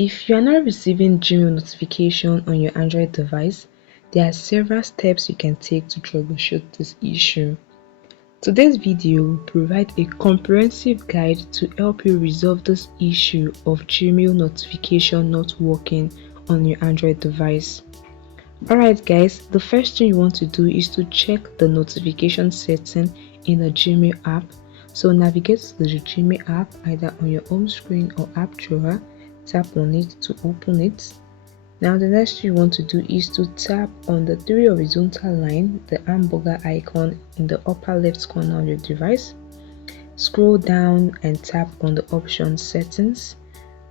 If you are not receiving Gmail notification on your Android device, there are several steps you can take to troubleshoot this issue. Today's video will provide a comprehensive guide to help you resolve this issue of Gmail notification not working on your Android device. Alright guys, the first thing you want to do is to check the notification setting in the Gmail app. So navigate to the Gmail app either on your home screen or app drawer, tap on it to open it. Now the next thing you want to do is to tap on the three horizontal line, the hamburger icon in the upper left corner of your device. Scroll down and tap on the option settings.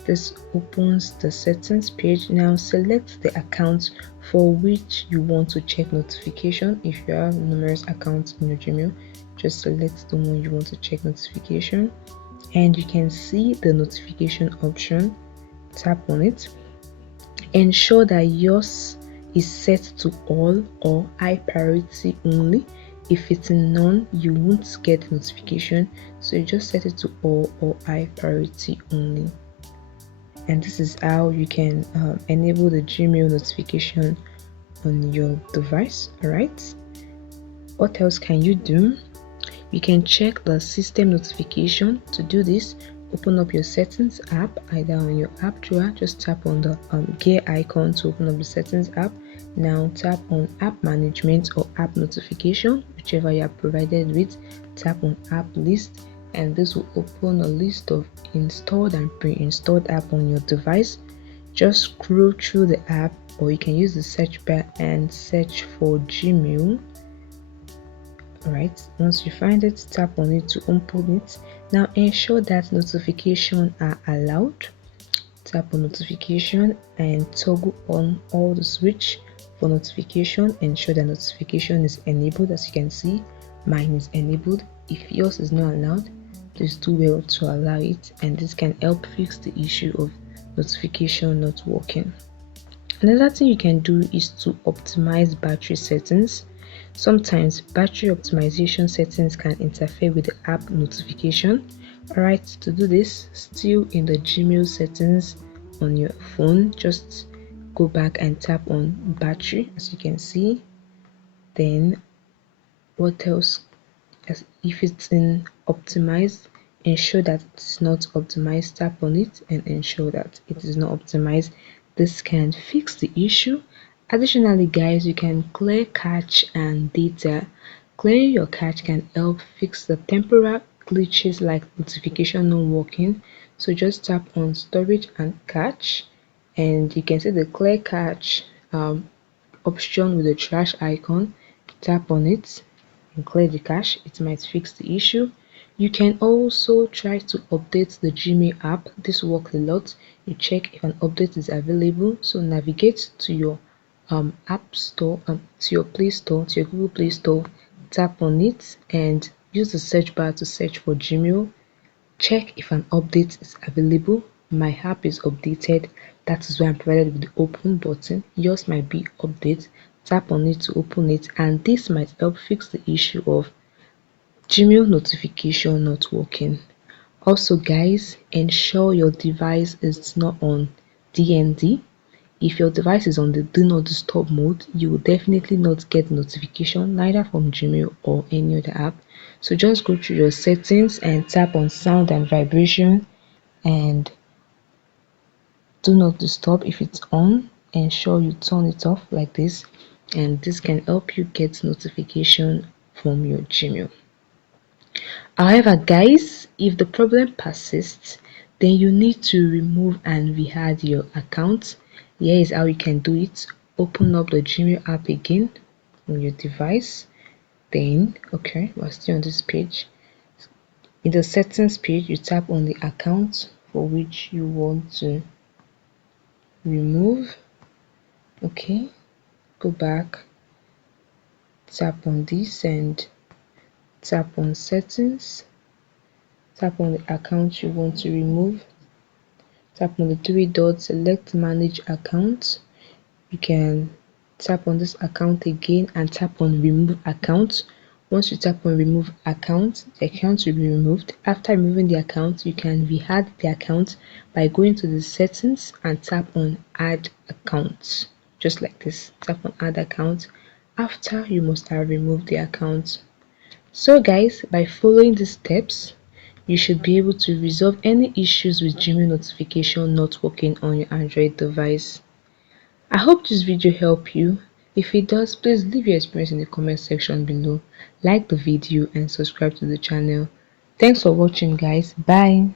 This opens the settings page. Now select the account for which you want to check notification. If you have numerous accounts in your Gmail, just select the one you want to check notification, and you can see the notification option. Tap on it. Ensure that yours is set to all or high priority only. If it's none, you won't get notification, so you just set it to all or high priority only. And this is how you can enable the Gmail notification on your device. Alright, what else can you do? You can check the system notification. To do this, open up your settings app either on your app drawer. Just tap on the gear icon to open up the settings app. Now tap on app management or app notification, whichever you are provided with. Tap on app list, and this will open a list of installed and pre-installed app on your device. Just scroll through the app, or you can use the search bar and search for Gmail. Alright, once you find it, tap on it to open it. Now ensure that notifications are allowed. Tap on notification and toggle on all the switch for notification. Ensure that notification is enabled. As you can see, mine is enabled. If yours is not allowed, please do well to allow it, and this can help fix the issue of notification not working. Another thing you can do is to optimize battery settings. Sometimes battery optimization settings can interfere with the app notification. Alright, to do this, still in the Gmail settings on your phone, just go back and tap on battery, as you can see. Then what else? If it's in optimized, ensure that it's not optimized. Tap on it and ensure that it is not optimized. This can fix the issue. Additionally guys, you can clear cache and data. Clearing your cache can help fix the temporary glitches like notification not working. So just tap on storage and cache, and you can see the clear cache option with the trash icon. Tap on it and clear the cache. It might fix the issue. You can also try to update the Gmail app. This works a lot. You check if an update is available. So navigate to your app store, to your Play Store, to your Google Play Store. Tap on it and use the search bar to search for Gmail. Check if an update is available. My app is updated. That is why I'm provided with the open button. Yours might be update. Tap on it to open it, and this might help fix the issue of Gmail notification not working. Also guys, ensure your device is not on DND. If your device is on the do not disturb mode, you will definitely not get notification neither from Gmail or any other app. So just go through your settings and tap on sound and vibration and do not disturb. If it's on, ensure you turn it off like this, and this can help you get notification from your Gmail. However guys, if the problem persists, then you need to remove and re-add your account. Here is how you can do it. Open up the Gmail app again on your device. Then we're still on this page. In the settings page, you tap on the account for which you want to remove. Go back, tap on this and tap on settings. Tap on the account you want to remove. Tap on the three dots, select manage account. You can tap on this account again and tap on remove account. Once you tap on remove account, the account will be removed. After removing the account, you can re-add the account by going to the settings and tap on add account. Just like this, tap on add account after you must have removed the account. So guys, by following these steps, you should be able to resolve any issues with Gmail notification not working on your Android device. I hope this video helped you. If it does, please leave your experience in the comment section below. Like the video and subscribe to the channel. Thanks for watching guys. Bye.